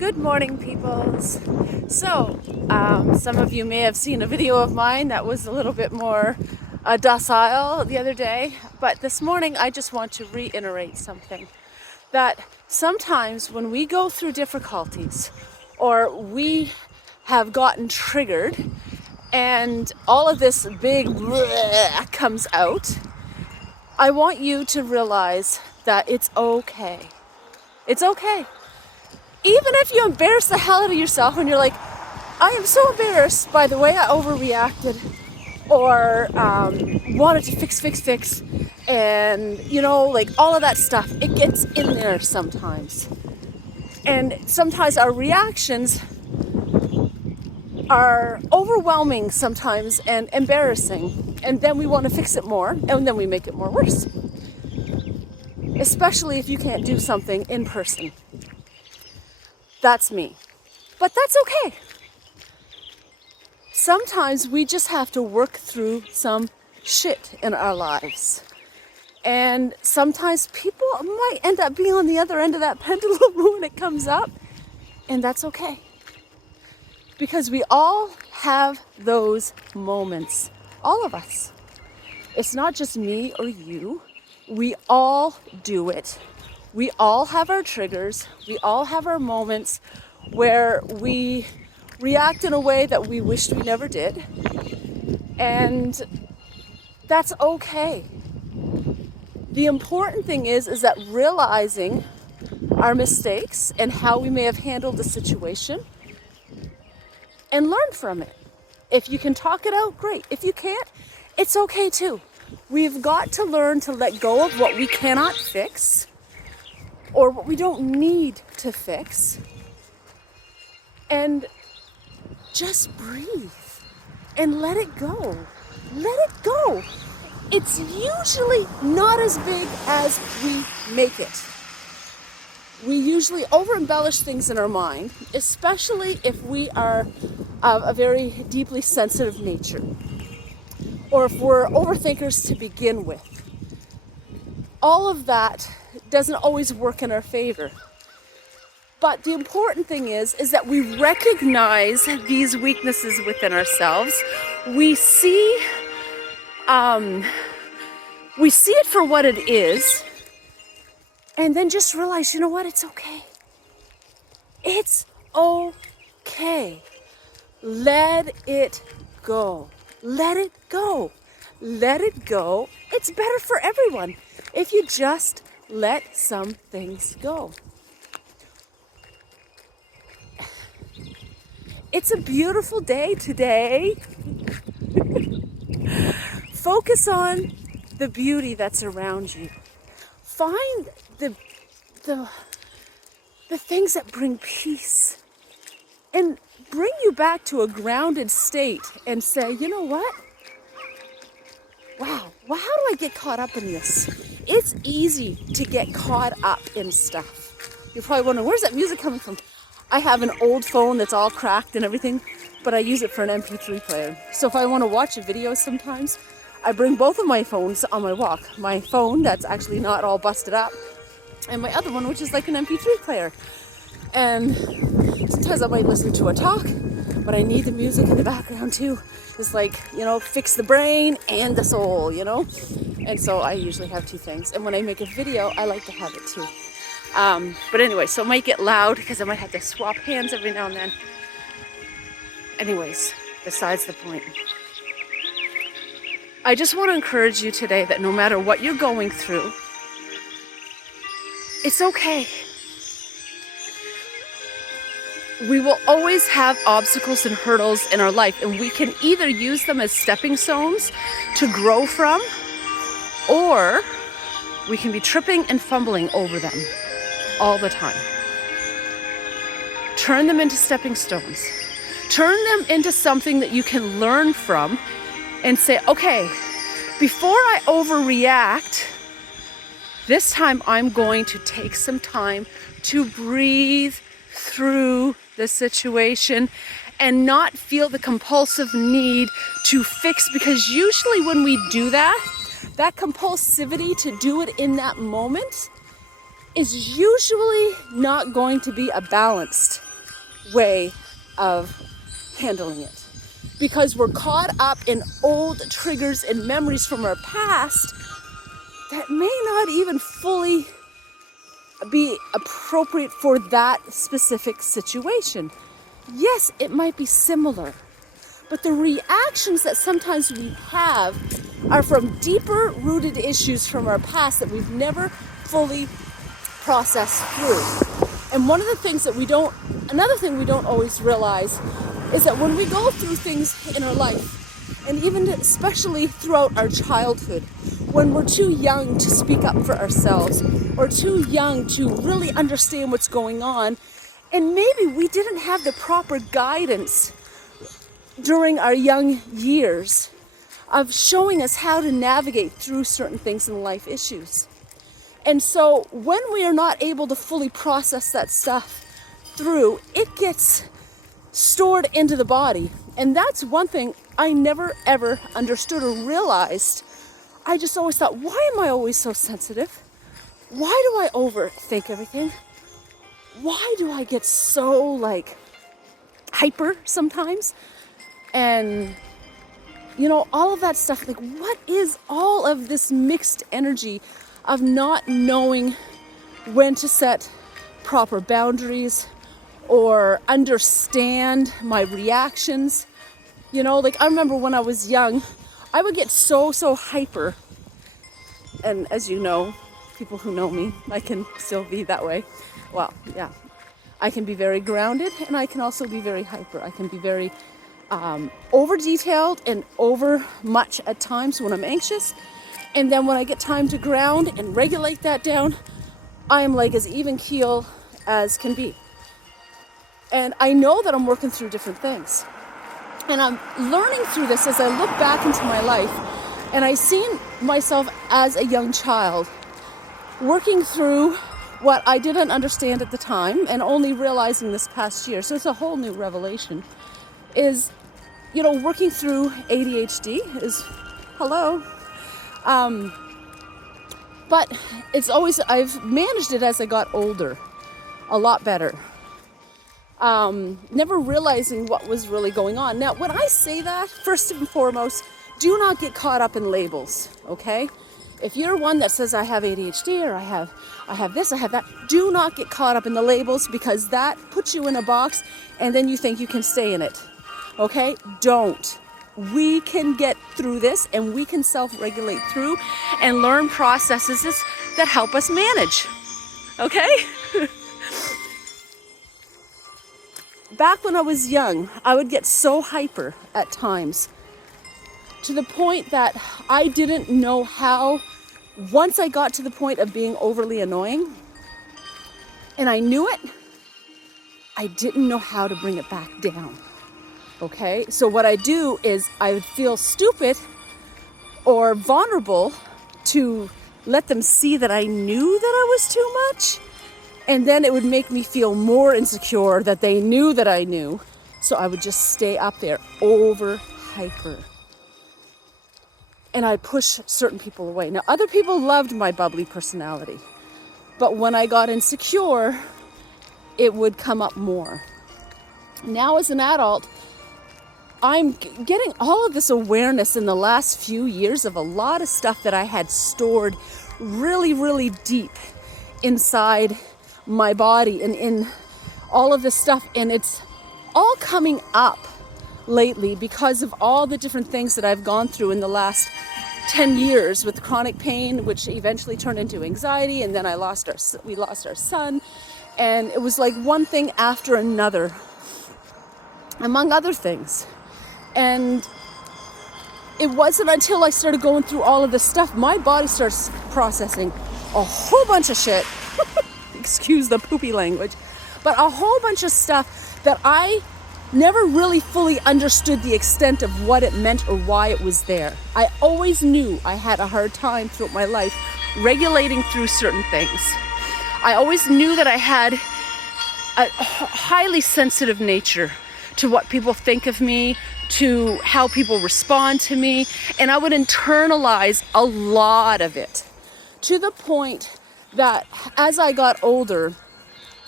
Good morning, peoples. So, some of you may have seen a video of mine that was a little bit more docile the other day, but this morning I just want to reiterate something. That sometimes when we go through difficulties or we have gotten triggered and all of this big bleh comes out, I want you to realize that it's okay. It's okay. Even if you embarrass the hell out of yourself and you're like, I am so embarrassed by the way I overreacted or wanted to fix, and like all of that stuff, it gets in there sometimes. And sometimes our reactions are overwhelming sometimes and embarrassing. And then we want to fix it more, and then we make it more worse. Especially if you can't do something in person. That's me. But that's okay. Sometimes we just have to work through some shit in our lives. And sometimes people might end up being on the other end of that pendulum when it comes up. And that's okay. Because we all have those moments. All of us. It's not just me or you. We all do it. We all have our triggers. We all have our moments where we react in a way that we wished we never did. And that's okay. The important thing is that realizing our mistakes and how we may have handled the situation and learn from it. If you can talk it out, great. If you can't, it's okay too. We've got to learn to let go of what we cannot fix or what we don't need to fix, and just breathe and let it go. Let it go. It's usually not as big as we make it. We usually over-embellish things in our mind, especially if we are of a very deeply sensitive nature, or if we're overthinkers to begin with. All of that doesn't always work in our favor. But the important thing is that we recognize these weaknesses within ourselves. We see it for what it is, and then just realize, you know what, it's okay. It's okay. Let it go. Let it go. Let it go. It's better for everyone if you just let some things go. It's a beautiful day today. Focus on the beauty that's around you. Find the things that bring peace and bring you back to a grounded state and say, you know what? Wow, well, how do I get caught up in this? It's easy to get caught up in stuff. You're probably wondering, where's that music coming from? I have an old phone that's all cracked and everything, but I use it for an MP3 player. So if I want to watch a video sometimes, I bring both of my phones on my walk. My phone that's actually not all busted up, and my other one, which is like an MP3 player. And sometimes I might listen to a talk, but I need the music in the background too. It's like, fix the brain and the soul, And so I usually have two things. And when I make a video, I like to have it too. But anyway, so it might get loud because I might have to swap hands every now and then. Anyways, besides the point. I just want to encourage you today that no matter what you're going through, it's okay. We will always have obstacles and hurdles in our life, and we can either use them as stepping stones to grow from, or we can be tripping and fumbling over them all the time. Turn them into stepping stones. Turn them into something that you can learn from and say, okay, before I overreact, this time I'm going to take some time to breathe through the situation and not feel the compulsive need to fix, because usually when we do that compulsivity to do it in that moment is usually not going to be a balanced way of handling it, because we're caught up in old triggers and memories from our past that may not even fully be appropriate for that specific situation. Yes, it might be similar, but the reactions that sometimes we have are from deeper rooted issues from our past that we've never fully processed through. And another thing we don't always realize is that when we go through things in our life, and even especially throughout our childhood, when we're too young to speak up for ourselves or too young to really understand what's going on, and maybe we didn't have the proper guidance during our young years of showing us how to navigate through certain things in life issues. And so when we are not able to fully process that stuff through, it gets stored into the body. And that's one thing I never ever understood or realized. I just always thought, why am I always so sensitive? Why do I overthink everything? Why do I get so hyper sometimes? And all of that stuff, what is all of this mixed energy of not knowing when to set proper boundaries or understand my reactions? I remember when I was young, I would get so hyper. And as you know, people who know me, I can still be that way. Well, yeah. I can be very grounded, and I can also be very hyper. I can be very over detailed and over much at times when I'm anxious. And then when I get time to ground and regulate that down, I am as even keel as can be. And I know that I'm working through different things. And I'm learning through this as I look back into my life, and I see myself as a young child working through what I didn't understand at the time, and only realizing this past year, so it's a whole new revelation, is, working through ADHD is, hello. But I've managed it as I got older, a lot better. Never realizing what was really going on. Now, when I say that, first and foremost, do not get caught up in labels, okay? If you're one that says I have ADHD or I have this, I have that, do not get caught up in the labels, because that puts you in a box and then you think you can stay in it, okay? Don't. We can get through this, and we can self-regulate through and learn processes that help us manage, okay? Back when I was young, I would get so hyper at times, to the point that I didn't know how, once I got to the point of being overly annoying, and I knew it, I didn't know how to bring it back down. Okay, so what I do is I would feel stupid or vulnerable to let them see that I knew that I was too much. And then it would make me feel more insecure that they knew that I knew. So I would just stay up there, over hyper. And I'd push certain people away. Now, other people loved my bubbly personality. But when I got insecure, it would come up more. Now as an adult, I'm getting all of this awareness in the last few years of a lot of stuff that I had stored really, really deep inside my body and in all of this stuff. And it's all coming up lately because of all the different things that I've gone through in the last 10 years with chronic pain, which eventually turned into anxiety. And then we lost our son. And it was like one thing after another, among other things. And it wasn't until I started going through all of this stuff, my body starts processing a whole bunch of shit. Excuse the poopy language. But a whole bunch of stuff that I never really fully understood the extent of what it meant or why it was there. I always knew I had a hard time throughout my life regulating through certain things. I always knew that I had a highly sensitive nature to what people think of me, to how people respond to me, and I would internalize a lot of it, to the point that as I got older,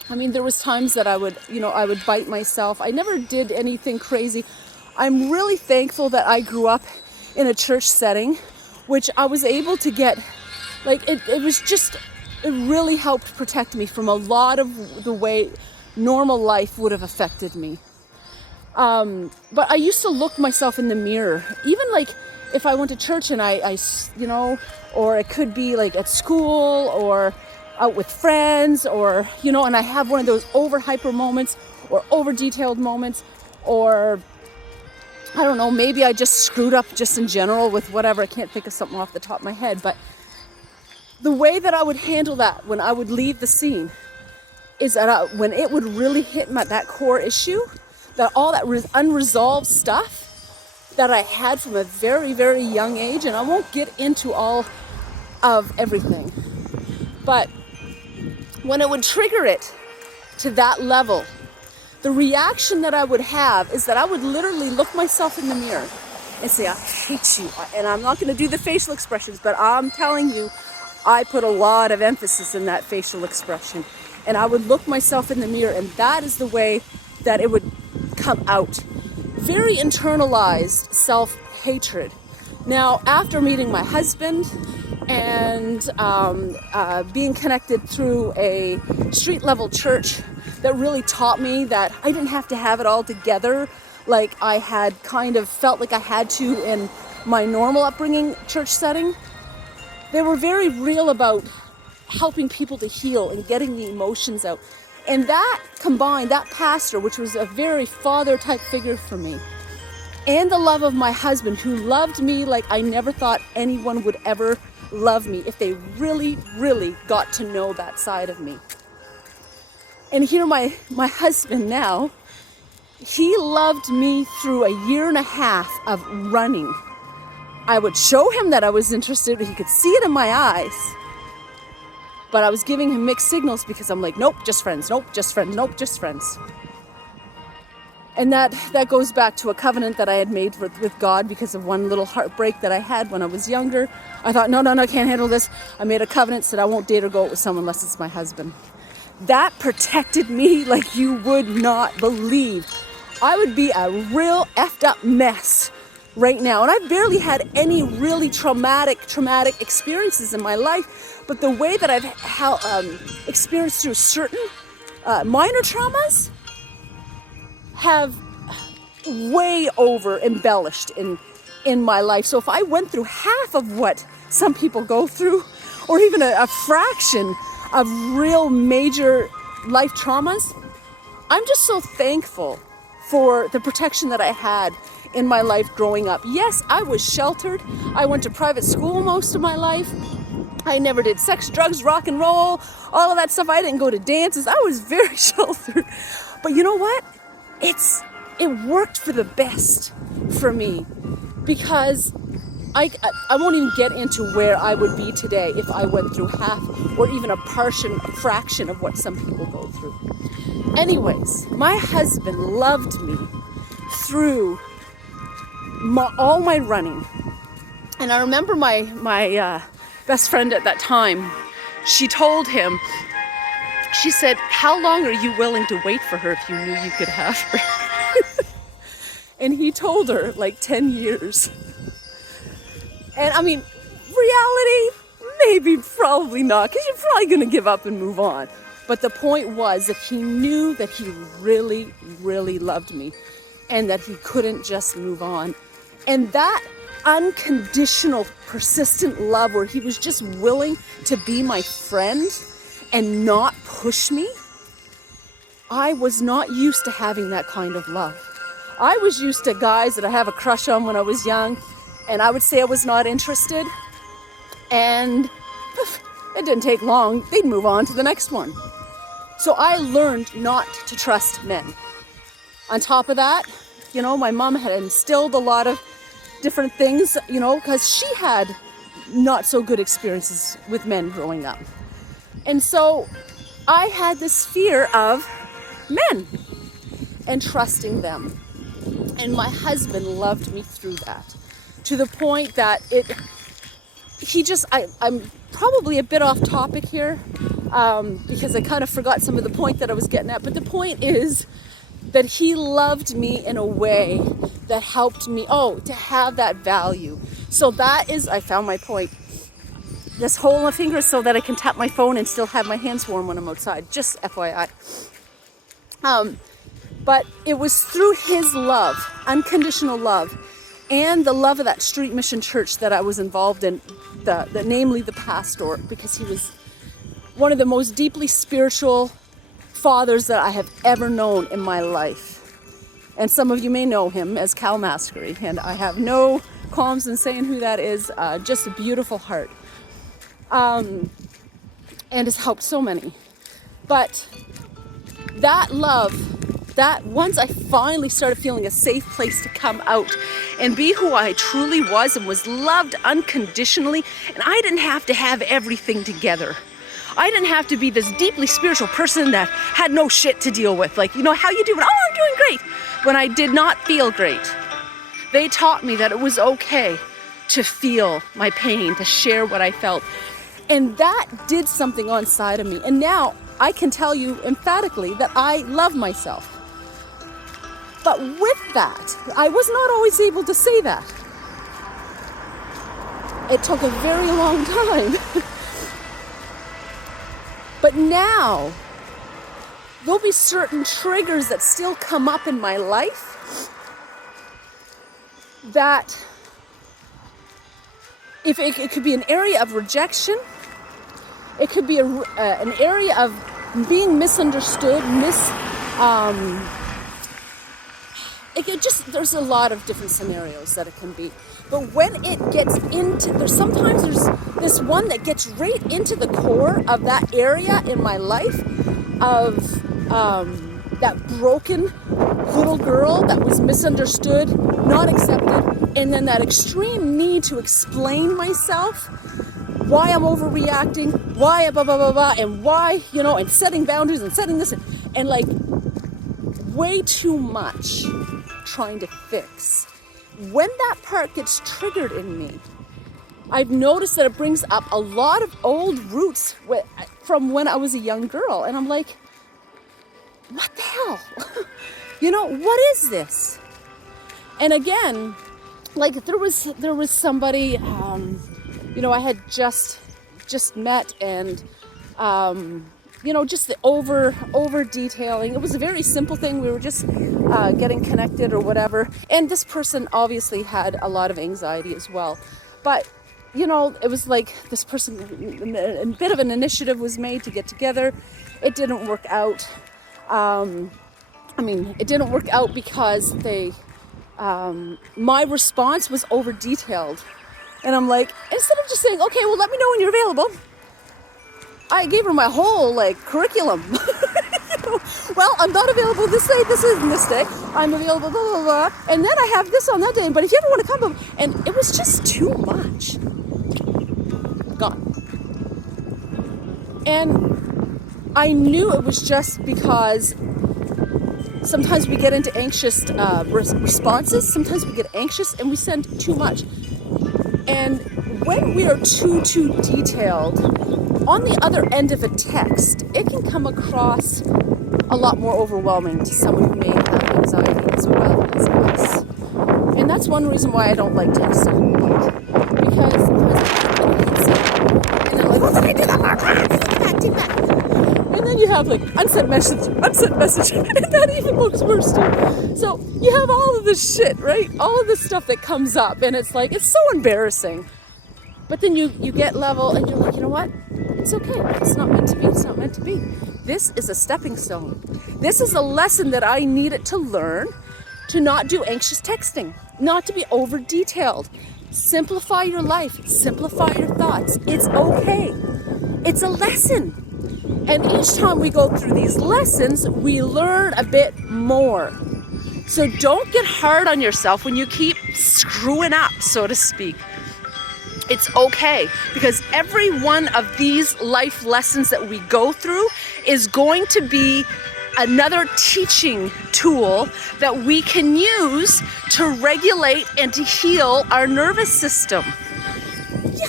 I mean, there was times that I would bite myself. I never did anything crazy. I'm really thankful that I grew up in a church setting, which I was able to get, like, it really helped protect me from a lot of the way normal life would have affected me. But I used to look myself in the mirror, even like if I went to church and I or it could be like at school or out with friends, or, and I have one of those over hyper moments or over detailed moments, or I don't know, maybe I just screwed up just in general with whatever. I can't think of something off the top of my head, but the way that I would handle that when I would leave the scene is that when it would really hit that core issue, that all that unresolved stuff that I had from a very, very young age, and I won't get into all of everything, but when it would trigger it to that level, the reaction that I would have is that I would literally look myself in the mirror and say, I hate you. And I'm not going to do the facial expressions, but I'm telling you, I put a lot of emphasis in that facial expression. And I would look myself in the mirror, and that is the way that it would come out. Very internalized self-hatred. Now, after meeting my husband and being connected through a street-level church that really taught me that I didn't have to have it all together like I had kind of felt like I had to in my normal upbringing church setting, they were very real about helping people to heal and getting the emotions out. And that combined, that pastor, which was a very father-type figure for me, and the love of my husband, who loved me like I never thought anyone would ever love me if they really, really got to know that side of me. And here my husband now, he loved me through a year and a half of running. I would show him that I was interested, he could see it in my eyes. But I was giving him mixed signals because I'm like, nope, just friends, nope, just friends, nope, just friends. And that goes back to a covenant that I had made with God because of one little heartbreak that I had when I was younger. I thought, no, I can't handle this. I made a covenant, said I won't date or go out with someone unless it's my husband. That protected me like you would not believe. I would be a real effed up mess right now. And I've barely had any really traumatic experiences in my life. But the way that I've experienced through certain minor traumas have way over embellished in my life. So if I went through half of what some people go through, or even a fraction of real major life traumas, I'm just so thankful for the protection that I had in my life growing up. Yes, I was sheltered. I went to private school most of my life. I never did sex, drugs, rock and roll, all of that stuff. I didn't go to dances. I was very sheltered. But you know what? It worked for the best for me, because I won't even get into where I would be today if I went through half or even a fraction of what some people go through. Anyways, my husband loved me through all my running. And I remember my best friend at that time, she told him, she said, how long are you willing to wait for her if you knew you could have her? And he told her, like, 10 years. And I mean, reality, probably not, because you're probably going to give up and move on. But the point was that he knew that he really, really loved me and that he couldn't just move on. And that unconditional, persistent love where he was just willing to be my friend and not push me, I was not used to having that kind of love. I was used to guys that I have a crush on when I was young, and I would say I was not interested, and it didn't take long, they'd move on to the next one. So I learned not to trust men. On top of that, my mom had instilled a lot of different things, because she had not so good experiences with men growing up. And so I had this fear of men and trusting them. And my husband loved me through that, to the point that I'm probably a bit off topic here, because I kind of forgot some of the point that I was getting at. But the point is that he loved me in a way that helped me, to have that value. So that is, I found my point. This hole in my finger is so that I can tap my phone and still have my hands warm when I'm outside, just FYI. But it was through his love, unconditional love, and the love of that street mission church that I was involved in, namely the pastor, because he was one of the most deeply spiritual fathers that I have ever known in my life. And some of you may know him as Cal Maskery, and I have no qualms in saying who that is. Just a beautiful heart, and has helped so many. But that love, that once I finally started feeling a safe place to come out and be who I truly was and was loved unconditionally, and I didn't have to have everything together. I didn't have to be this deeply spiritual person that had no shit to deal with. Like, how you doing? Oh, I'm doing great. When I did not feel great. They taught me that it was okay to feel my pain, to share what I felt. And that did something on side of me. And now I can tell you emphatically that I love myself. But with that, I was not always able to say that. It took a very long time. But now, there'll be certain triggers that still come up in my life that if it could be an area of rejection, it could be an area of being misunderstood, there's a lot of different scenarios that it can be. But when it gets into, there's this one that gets right into the core of that area in my life of that broken little girl that was misunderstood, not accepted, and then that extreme need to explain myself, why I'm overreacting, why blah, blah, blah, blah, and why, and setting boundaries and setting this, and like way too much trying to fix. When that part gets triggered in me, I've noticed that it brings up a lot of old roots from when I was a young girl. And I'm like, what the hell? What is this? And again, like there was somebody, I had just met, and just the over detailing. It was a very simple thing. We were just getting connected or whatever. And this person obviously had a lot of anxiety as well. But, it was like this person, a bit of an initiative was made to get together. It didn't work out. It didn't work out because my response was over detailed. And I'm like, instead of just saying, okay, well, let me know when you're available, I gave her my whole curriculum. Well, I'm not available this day, this is this day. I'm available, blah, blah, blah. And then I have this on that day. But if you ever want to come, and it was just too much. Gone. And I knew it was just because sometimes we get into anxious responses. Sometimes we get anxious and we send too much. And when we are too detailed, on the other end of a text, it can come across a lot more overwhelming to someone who may have anxiety as well as us. And that's one reason why I don't like texting. Because sometimes people hit send, and they're like, oh, did I do that? Do that. And then you have unsent message, and that even looks worse too. So you have all of this shit, right? All of this stuff that comes up, and it's like, it's so embarrassing. But then you get level, and you're like, you know what? It's okay. It's not meant to be. It's not meant to be. This is a stepping stone. This is a lesson that I needed to learn, to not do anxious texting, not to be over detailed. Simplify your life. Simplify your thoughts. It's okay. It's a lesson. And each time we go through these lessons, we learn a bit more. So don't get hard on yourself when you keep screwing up, so to speak. It's okay, because every one of these life lessons that we go through is going to be another teaching tool that we can use to regulate and to heal our nervous system. Yeah,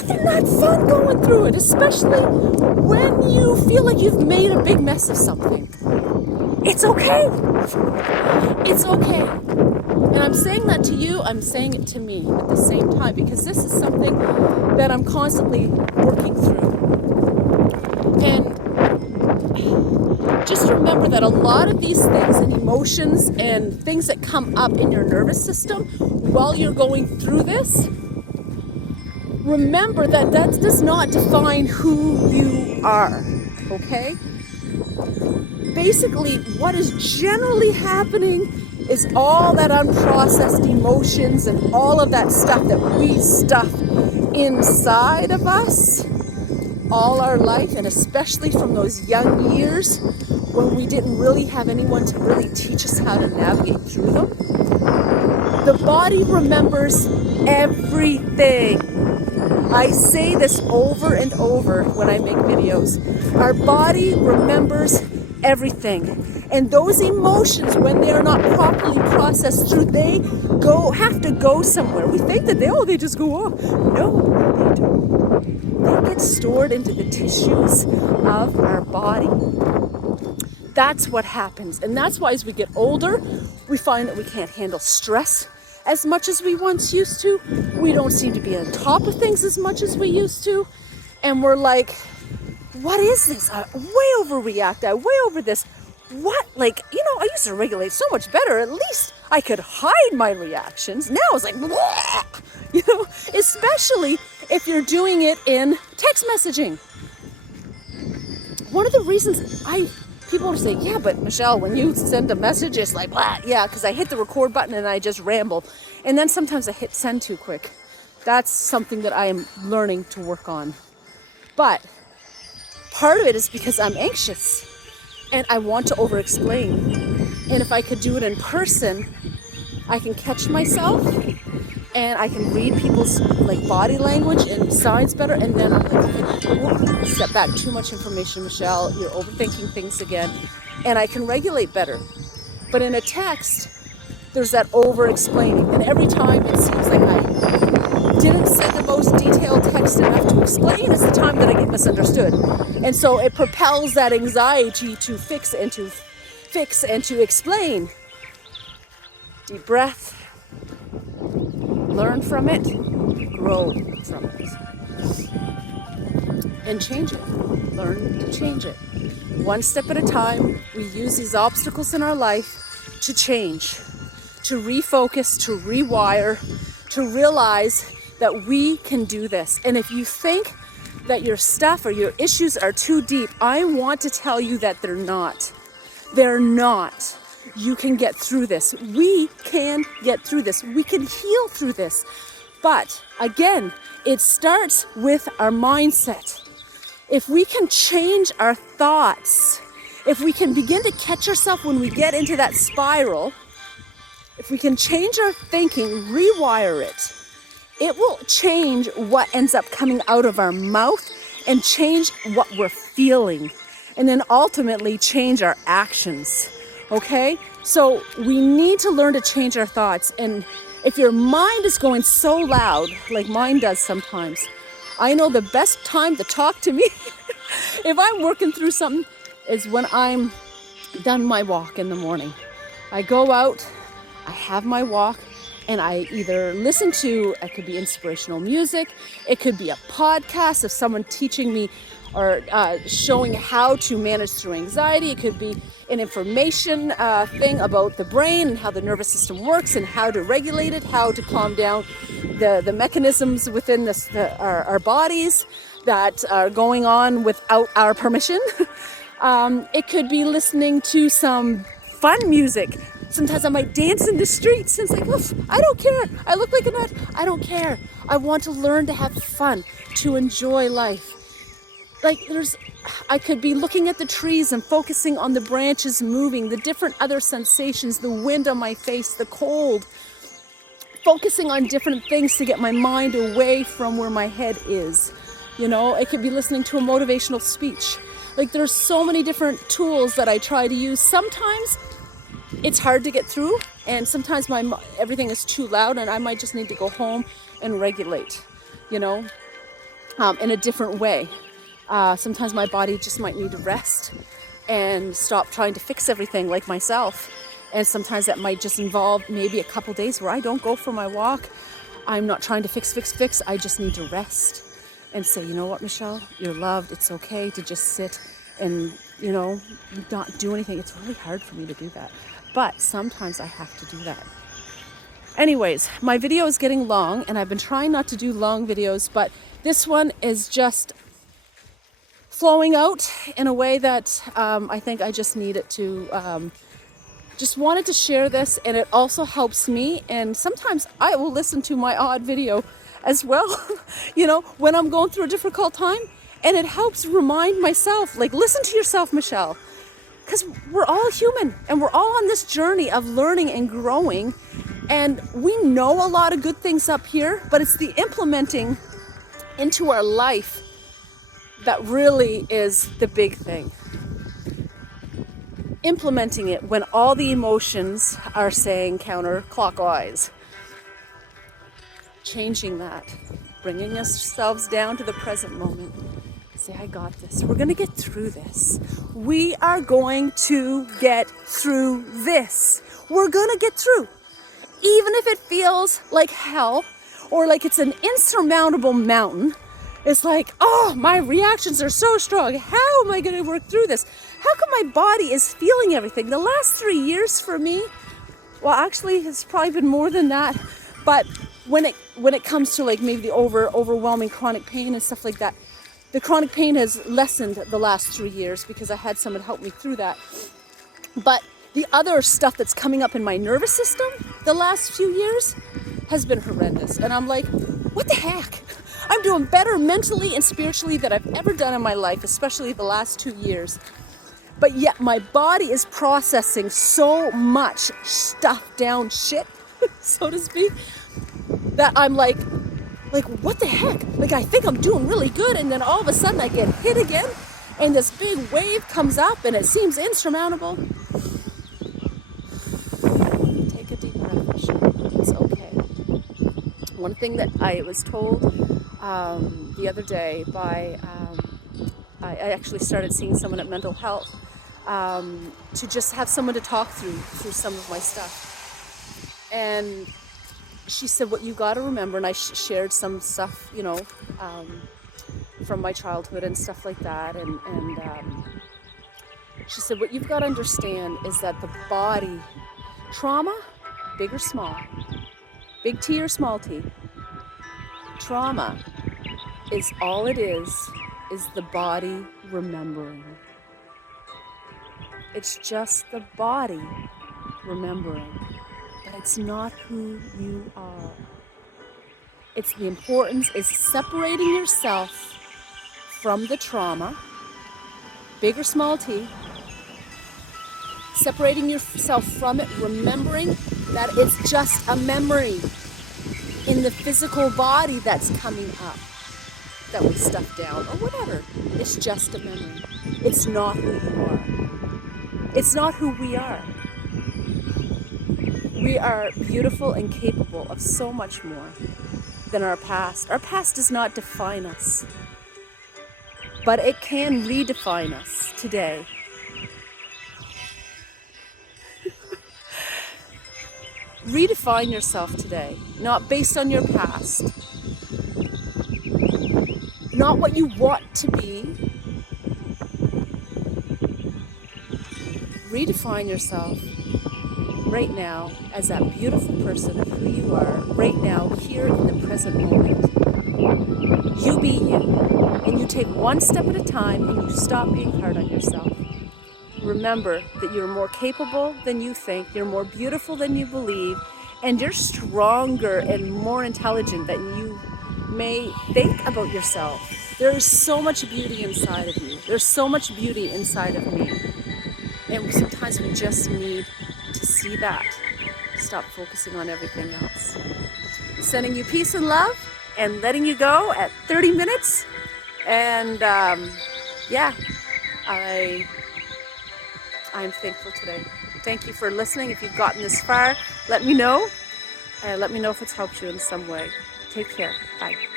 nothing that fun going through it, especially when you feel like you've made a big mess of something. It's okay. It's okay. And I'm saying that to you, I'm saying it to me at the same time, because this is something that I'm constantly working through. And just remember that a lot of these things and emotions and things that come up in your nervous system while you're going through this, remember that that does not define who you are, okay? Basically, what is generally happening is all that unprocessed emotions and all of that stuff that we stuff inside of us all our life, and especially from those young years when we didn't really have anyone to really teach us how to navigate through them. The body remembers everything. I say this over and over when I make videos. Our body remembers everything. And those emotions, when they are not properly processed through, they have to go somewhere. We think that they just go off. No, they don't. They get stored into the tissues of our body. That's what happens. And that's why as we get older, we find that we can't handle stress as much as we once used to. We don't seem to be on top of things as much as we used to. And we're like, what is this? I way overreact. I way over this. What? Like, I used to regulate so much better. At least I could hide my reactions. Now it's like, bleh, especially if you're doing it in text messaging. One of the reasons people are saying, yeah, but Michelle, when you send a message, it's like, blah. Yeah, because I hit the record button and I just ramble. And then sometimes I hit send too quick. That's something that I am learning to work on. But part of it is because I'm anxious and I want to over-explain. And if I could do it in person, I can catch myself and I can read people's body language and signs better. And then I'm like, okay, step back. Too much information, Michelle. You're overthinking things again. And I can regulate better. But in a text, there's that over-explaining. And every time it seems like I didn't send the most detailed text enough to explain is the time that I get misunderstood. And so it propels that anxiety to fix and to explain. Deep breath. Learn from it. Grow from it. And change it. Learn to change it. One step at a time, we use these obstacles in our life to change, to refocus, to rewire, to realize that we can do this. And if you think that your stuff or your issues are too deep, I want to tell you that they're not. They're not. You can get through this. We can get through this. We can heal through this. But again, it starts with our mindset. If we can change our thoughts, if we can begin to catch ourselves when we get into that spiral, if we can change our thinking, rewire it, it will change what ends up coming out of our mouth and change what we're feeling, and then ultimately change our actions. Okay? So we need to learn to change our thoughts. And if your mind is going so loud, like mine does sometimes, I know the best time to talk to me if I'm working through something is when I'm done my walk in the morning. I go out, I have my walk, and I either listen to, it could be inspirational music, it could be a podcast of someone teaching me or showing how to manage through anxiety. It could be an information thing about the brain and how the nervous system works and how to regulate it, how to calm down the mechanisms within our bodies that are going on without our permission. It could be listening to some fun music. Sometimes I might dance in the streets. It's like, oof, I don't care. I look like a nut. I don't care. I want to learn to have fun, to enjoy life. I could be looking at the trees and focusing on the branches moving, the different other sensations, the wind on my face, the cold, focusing on different things to get my mind away from where my head is. It could be listening to a motivational speech. There's so many different tools that I try to use. Sometimes it's hard to get through, and sometimes everything is too loud and I might just need to go home and regulate, in a different way. Sometimes my body just might need to rest and stop trying to fix everything like myself. And sometimes that might just involve maybe a couple days where I don't go for my walk. I'm not trying to fix. I just need to rest and say, you know what, Michelle, you're loved. It's okay to just sit and, not do anything. It's really hard for me to do that. But sometimes I have to do that. Anyways, my video is getting long and I've been trying not to do long videos, but this one is just flowing out in a way that I think I just needed to, just wanted to share this, and it also helps me. And sometimes I will listen to my odd video as well, when I'm going through a difficult time, and it helps remind myself, like, listen to yourself, Michelle, because we're all human and we're all on this journey of learning and growing. And we know a lot of good things up here, but it's the implementing into our life that really is the big thing. Implementing it when all the emotions are saying counterclockwise. Changing that, bringing ourselves down to the present moment. Say, I got this. We're going to get through this. We are going to get through this. We're going to get through. Even if it feels like hell or like it's an insurmountable mountain, it's like, oh, my reactions are so strong. How am I going to work through this? How come my body is feeling everything? The last 3 years for me, well, actually, it's probably been more than that. But when it comes to like maybe the overwhelming chronic pain and stuff like that, the chronic pain has lessened the last 3 years because I had someone help me through that. But the other stuff that's coming up in my nervous system the last few years has been horrendous. And I'm like, what the heck? I'm doing better mentally and spiritually than I've ever done in my life, especially the last 2 years. But yet my body is processing so much stuffed down shit, so to speak, that I'm like, what the heck? Like, I think I'm doing really good, and then all of a sudden I get hit again, and this big wave comes up, and it seems insurmountable. Take a deep breath, Michelle. It's okay. One thing that I was told the other day by, I actually started seeing someone at Mental Health to just have someone to talk through some of my stuff. And she said, what you got to remember, and I shared some stuff, from my childhood and stuff like that. And she said, what you've got to understand is that the body, trauma, big or small, big T or small t, trauma is all it is the body remembering. It's just the body remembering. But it's not who you are. It's the importance is separating yourself from the trauma, big or small t, separating yourself from it, remembering that it's just a memory in the physical body that's coming up, that was stuffed down or whatever. It's just a memory. It's not who you are. It's not who we are. We are beautiful and capable of so much more than our past. Our past does not define us, but it can redefine us today. Redefine yourself today, not based on your past, not what you want to be. Redefine yourself right now as that beautiful person of who you are, right now, here in the present moment. You be you, and you take one step at a time, and you stop being hard on yourself. Remember that you're more capable than you think, you're more beautiful than you believe, and you're stronger and more intelligent than you may think about yourself. There is so much beauty inside of you. There's so much beauty inside of me. And sometimes we just need to see that. Stop focusing on everything else. Sending you peace and love and letting you go at 30 minutes. And I'm thankful today. Thank you for listening. If you've gotten this far, let me know. Let me know if it's helped you in some way. Take care. Bye.